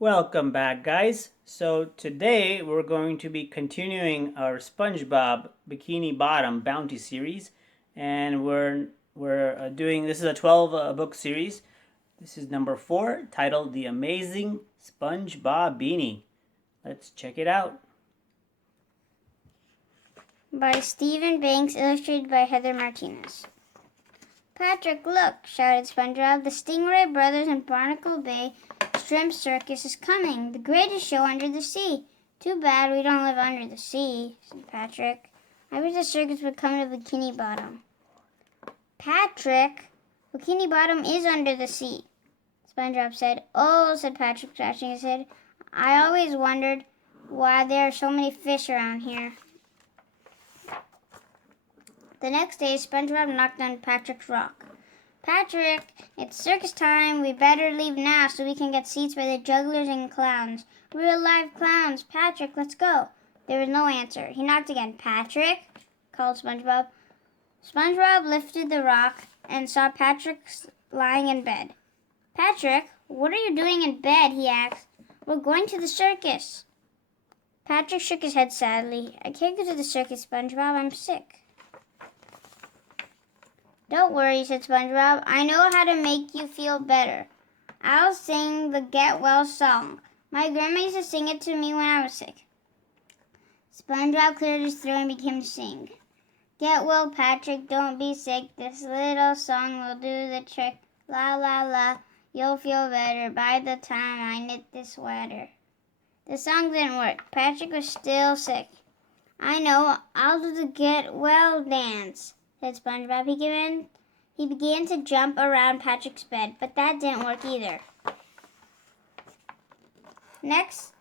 Welcome back, guys. So today we're going to be continuing our SpongeBob Bikini Bottom Bounty series, and we're doing this is a 12 book series. This is number 4, titled "The Amazing Spongebobini." Let's check it out. By Stephen Banks, illustrated by Heather Martinez. Patrick, look, shouted SpongeBob. The Stingray Brothers and Barnacle Bay Shrimp Circus is coming, the greatest show under the sea. Too bad we don't live under the sea, said Patrick. I wish the circus would come to Bikini Bottom. Patrick, Bikini Bottom is under the sea, SpongeBob said. Oh, said Patrick, scratching his head. I always wondered why there are so many fish around here. The next day, SpongeBob knocked on Patrick's rock. Patrick, it's circus time. We better leave now so we can get seats by the jugglers and clowns. Real live clowns. Patrick, let's go. There was no answer. He knocked again. Patrick, called SpongeBob. SpongeBob lifted the rock and saw Patrick lying in bed. Patrick, what are you doing in bed? He asked. We're going to the circus. Patrick shook his head sadly. I can't go to the circus, SpongeBob. I'm sick. Don't worry, said SpongeBob. I know how to make you feel better. I'll sing the Get Well song. My grandma used to sing it to me when I was sick. SpongeBob cleared his throat and began to sing. Get well, Patrick, don't be sick. This little song will do the trick. La, la, la, you'll feel better by the time I knit this sweater. The song didn't work. Patrick was still sick. I know, I'll do the Get Well dance, said SpongeBob. He began to jump around Patrick's bed, but that didn't work either. Next,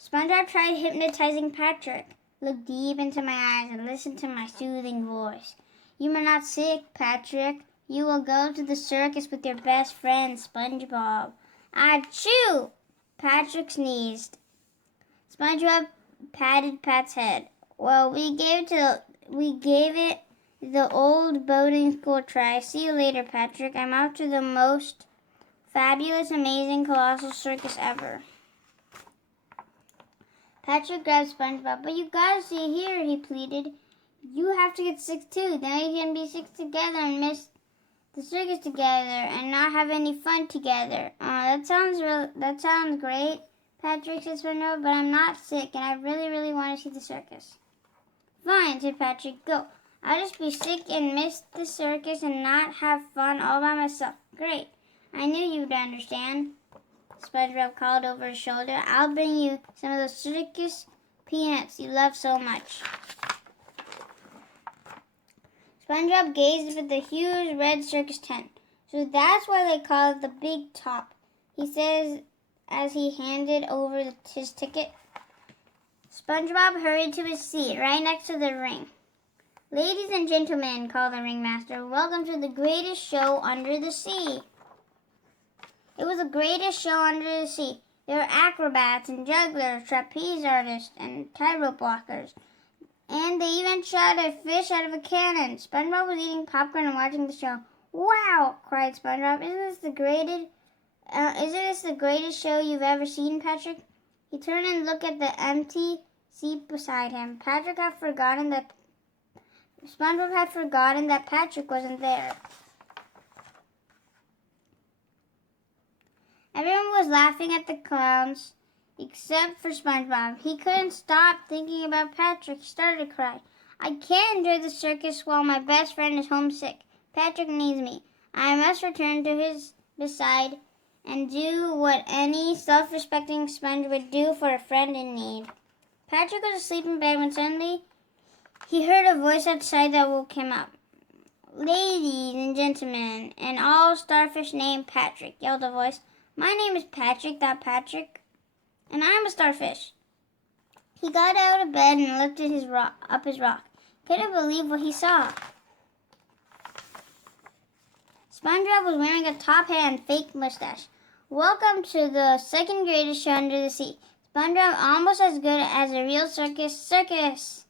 SpongeBob tried hypnotizing Patrick. Look deep into my eyes and listen to my soothing voice. You are not sick, Patrick. You will go to the circus with your best friend, SpongeBob. Achoo! Patrick sneezed. SpongeBob patted Pat's head. Well, we gave it the old boating school try. See you later, Patrick. I'm off to the most fabulous, amazing, colossal circus ever. Patrick grabbed SpongeBob. But you gotta stay here, he pleaded. You have to get sick too. Then we can be sick together and miss the circus together and not have any fun together. That sounds great, Patrick said SpongeBob, but I'm not sick and I really, really want to see the circus. Fine, said Patrick. Go. I'll just be sick and miss the circus and not have fun all by myself. Great. I knew you'd understand. SpongeBob called over his shoulder. I'll bring you some of those circus peanuts you love so much. SpongeBob gazed at the huge red circus tent. So that's why they call it the Big Top, he says as he handed over his ticket. SpongeBob hurried to his seat right next to the ring. Ladies and gentlemen, called the ringmaster, welcome to the greatest show under the sea. It was the greatest show under the sea. There were acrobats and jugglers, trapeze artists, and tightrope walkers. And they even shot a fish out of a cannon. SpongeBob was eating popcorn and watching the show. Wow, cried SpongeBob. Isn't this the greatest show you've ever seen, Patrick? He turned and looked at the empty seat beside him. SpongeBob had forgotten that Patrick wasn't there. Everyone was laughing at the clowns except for SpongeBob. He couldn't stop thinking about Patrick. He started to cry. I can't enjoy the circus while my best friend is homesick. Patrick needs me. I must return to his beside and do what any self-respecting sponge would do for a friend in need. Patrick was asleep in bed when suddenly he heard a voice outside that woke him up. Ladies and gentlemen, an all-starfish named Patrick, yelled the voice. My name is Patrick, thought Patrick, and I'm a starfish. He got out of bed and lifted his rock. Couldn't believe what he saw. SpongeBob was wearing a top hat and fake mustache. Welcome to the second greatest show under the sea. SpongeBob almost as good as a real circus,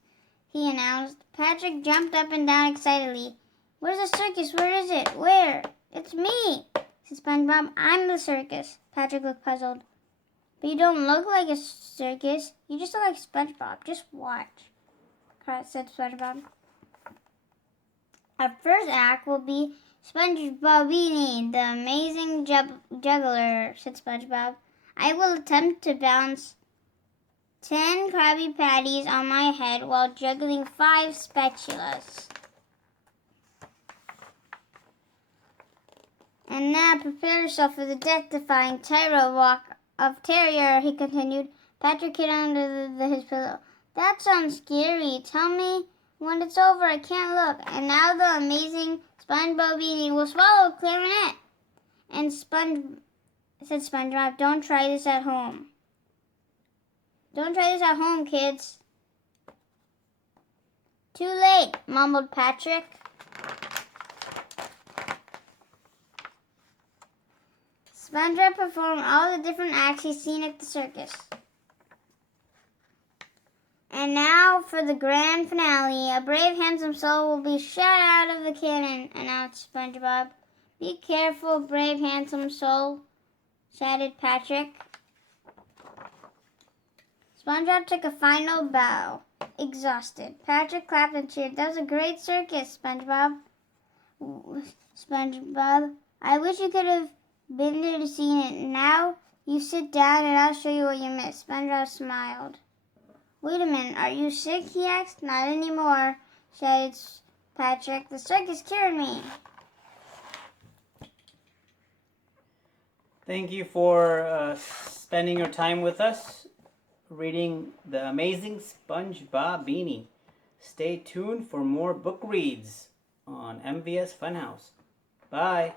he announced. Patrick jumped up and down excitedly. Where's the circus? Where is it? Where? It's me, said SpongeBob. I'm the circus. Patrick looked puzzled. But you don't look like a circus. You just look like SpongeBob. Just watch, said SpongeBob. Our first act will be Spongebobini, the amazing juggler, said SpongeBob. I will attempt to balance 10 Krabby Patties on my head while juggling 5 spatulas. And now prepare yourself for the death-defying tightrope walk of terror, he continued. Patrick hid under his pillow. That sounds scary. Tell me when it's over. I can't look. And now the amazing Spongebobini will swallow a clarinet. And said SpongeBob, don't try this at home. Don't try this at home, kids. Too late, mumbled Patrick. SpongeBob performed all the different acts he's seen at the circus. And now for the grand finale. A brave, handsome soul will be shot out of the cannon, announced SpongeBob. Be careful, brave, handsome soul, shouted Patrick. SpongeBob took a final bow, exhausted. Patrick clapped and cheered. That was a great circus, SpongeBob. SpongeBob, I wish you could have been there to see it. Now you sit down and I'll show you what you missed. SpongeBob smiled. Wait a minute, are you sick? He asked. Not anymore, shouted Patrick. The circus cured me. Thank you for spending your time with us reading The Amazing Spongebobini. Stay tuned for more book reads on MVS Funhouse. Bye.